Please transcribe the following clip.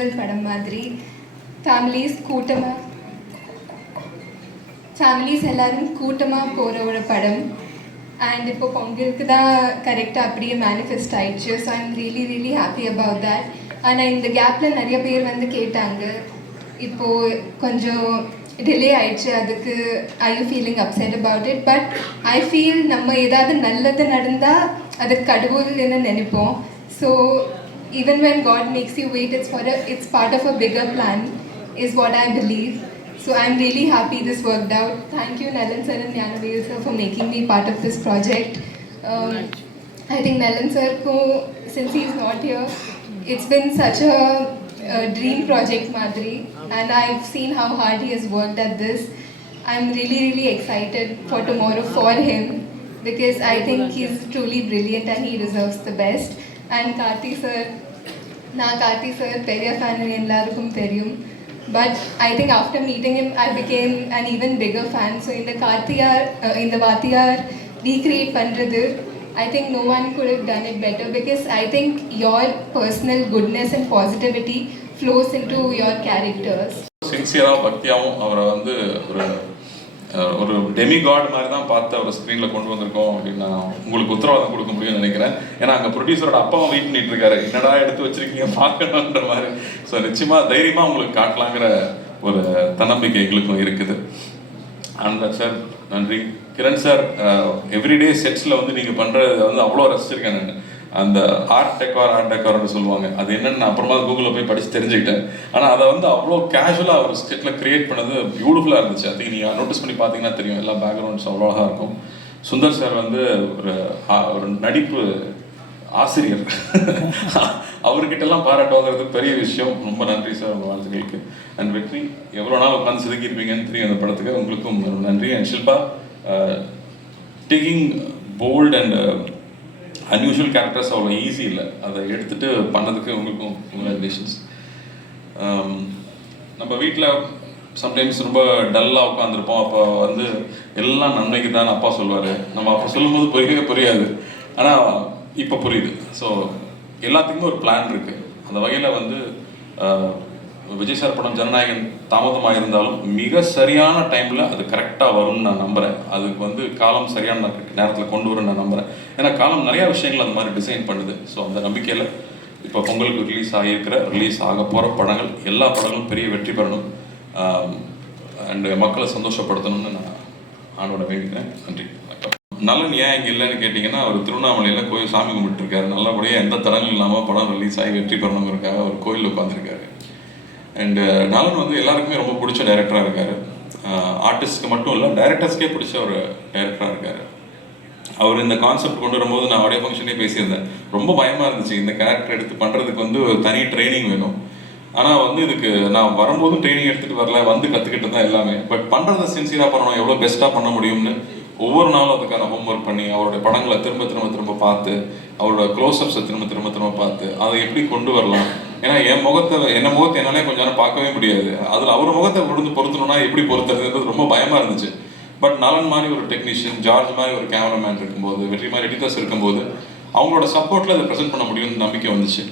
Festival படம் மாதிரி families எல்லாரும் கூட்டமாக போகிற ஒரு படம். அண்ட் இப்போ பொங்கலுக்கு தான் கரெக்டாக அப்படியே மேனிஃபெஸ்ட் ஆயிடுச்சு. So I'm really happy about that. ஆனால் இந்த கேப்பில் நிறைய பேர் வந்து கேட்டாங்க, இப்போது கொஞ்சம் டிலே ஆயிடுச்சு, அதுக்கு I you feeling upset about it? But I feel நம்ம ஏதாவது நல்லது நடந்தால் அது கடவுள்னு நினைப்போம். So even when God makes you wait, it's part of a bigger plan is what I believe. So I'm really happy this worked out. Thank you Nalan sir and Gnanaveil sir for making me part of this project. I think Nalan sir ko, since he is not here, it's been such a dream project Madri, and I've seen how hard he has worked at this. I'm really excited for tomorrow for him, because I think he's truly brilliant and he deserves the best. And Karthi sir, na Karthi sir periya fan ellarukkum theriyum. But I think after meeting him, I became an even bigger fan. So in the Vaatiyar recreate pandrathu, I think no one could have done it better, because I think your personal goodness and positivity flows into your characters. சின்சியராக பக்தியாகவும் அவரை வந்து ஒரு Demi God மாதிரி தான் பார்த்து அவர் ஸ்க்ரீனில் கொண்டு வந்திருக்கோம் அப்படின்னு நான் உங்களுக்கு உத்தரவாதம் கொடுக்க முடியும்னு நினைக்கிறேன். ஏன்னா அங்கே ப்ரொடியூசரோட அப்பாவும் வெயிட் பண்ணிட்டு இருக்காரு, என்னடா எடுத்து வச்சிருக்கீங்க பார்க்கணுன்ற மாதிரி. ஸோ நிச்சயமாக தைரியமாக உங்களுக்கு காட்டலாங்கிற ஒரு தன்னம்பிக்கை எங்களுக்கும் இருக்குது. அண்ட் சார் நன்றி. கிரண் சார், எவ்ரிடே செட்ஸில் வந்து நீங்கள் பண்ணுறது வந்து அவ்வளோ ரசிச்சிருக்கேன் நான். அந்த ஆர்ட் டெக்கார்னு சொல்லுவாங்க, அது என்னென்னு அப்புறமா கூகுளில் போய் படித்து தெரிஞ்சுக்கிட்டேன். ஆனால் அதை வந்து அவ்வளோ கேஷுவலாக ஒரு ஸ்டெட்டில் க்ரியேட் பண்ணது பியூட்டிஃபுல்லாக இருந்துச்சு. அதுக்கு நீங்கள் நோட்டீஸ் பண்ணி பார்த்தீங்கன்னா தெரியும், எல்லா பேக்ரவுண்ட்ஸ் அவ்வளோ அழகாக இருக்கும். சுந்தர் சார் வந்து ஒரு நடிப்பு ஆசிரியர், அவர்கிட்டலாம் பாராட்டு வாங்குறது பெரிய விஷயம். ரொம்ப நன்றி சார் உங்கள் வாழ்த்துக்களுக்கு. அண்ட் வெற்றி, எவ்வளோ நாள் உட்காந்து செதுக்கியிருப்பீங்கன்னு தெரியும் அந்த படத்துக்கு, உங்களுக்கும் நன்றி. And Shilpa, taking bold and unusual characters அவ்வளோ ஈஸி இல்லை, அதை எடுத்துகிட்டு பண்ணதுக்கு உங்களுக்கும் கங்க்ராச்சுலேஷன்ஸ். நம்ம வீட்டில் சம்டைம்ஸ் ரொம்ப டல்லாக உட்காந்துருப்போம், அப்போ வந்து எல்லாம் நன்மைக்கு தான் அப்பா சொல்லுவார். நம்ம அப்போ சொல்லும்போது புரியாது, ஆனால் இப்போ புரியுது. ஸோ எல்லாத்துக்குமே ஒரு பிளான் இருக்குது. அந்த வகையில் வந்து விஜய் சார் படம் ஜனநாயகன் தாமதமாக இருந்தாலும் மிக சரியான டைமில் அது கரெக்டாக வரும்னு நான் நம்புகிறேன். அதுக்கு வந்து காலம் சரியான நேரத்தில் கொண்டு வரும்னு நான் நம்புகிறேன். ஏன்னா காலம் நிறையா விஷயங்கள் அந்த மாதிரி டிசைன் பண்ணுது. ஸோ அந்த நம்பிக்கையில் இப்போ பொங்கலுக்கு ரிலீஸ் ஆக போகிற படங்கள், எல்லா படங்களும் பெரிய வெற்றி பெறணும் அண்டு மக்களை சந்தோஷப்படுத்தணும்னு நான் ஆண்டோட வேண்டிக்கிறேன். நன்றி. நலன் ஏன் இங்கே இல்லைன்னு கேட்டிங்கன்னா, அவர் திருவண்ணாமலையில் கோயில் சாமி கும்பிட்டுருக்காரு. நல்லபடியாக எந்த தடங்களும் இல்லாமல் படம் ரிலீஸ் ஆகி வெற்றி பெறணுங்கிறதுக்காக அவர் கோயிலில் உட்காந்துருக்காரு. அண்டு நலன் வந்து எல்லாருக்குமே ரொம்ப பிடிச்ச டைரக்டராக இருக்கார். ஆர்டிஸ்ட்க்கு மட்டும் இல்லை, டைரக்டர்ஸ்க்கே பிடிச்ச ஒரு டைரக்டராக இருக்கார். அவர் இந்த கான்செப்ட் கொண்டு வரும்போது நான் ஆடியோ ஃபங்க்ஷனே பேசியிருந்தேன். ரொம்ப பயமாக இருந்துச்சு, இந்த கேரக்டர் எடுத்து பண்ணுறதுக்கு வந்து ஒரு தனி ட்ரைனிங் வேணும். ஆனால் வந்து இதுக்கு நான் வரும்போதும் ட்ரைனிங் எடுத்துகிட்டு வரல, வந்து கற்றுக்கிட்டு தான் எல்லாமே. பட் பண்ணுறதை சின்சியராக பண்ணணும், எவ்வளோ பெஸ்ட்டாக பண்ண முடியும்னு ஒவ்வொரு நாளும் அதுக்கான ஹோம்ஒர்க் பண்ணி, அவருடைய படங்களை திரும்ப பார்த்து, அவரோட க்ளோஸ்அப்ஸை திரும்ப பார்த்து அதை எப்படி கொண்டு வரலாம். ஏன்னா என் முகத்தை என்னாலே கொஞ்ச நேரம் பார்க்கவே முடியாது, அதில் அவர் முகத்தை பொருத்தணும்னா எப்படி பொருத்துறதுன்றது ரொம்ப பயமாக இருந்துச்சு. பட் நலன் மாதிரி ஒரு டெக்னீஷியன், ஜார்ஜ் மாதிரி ஒரு கேமராமேன் இருக்கும்போது, வெற்றி மாதிரி எடிட்டர்ஸ் இருக்கும்போது அவங்களோட சப்போர்ட்டில் அதை ப்ரெசென்ட் பண்ண முடியும்னு நம்பிக்கை வந்துச்சு.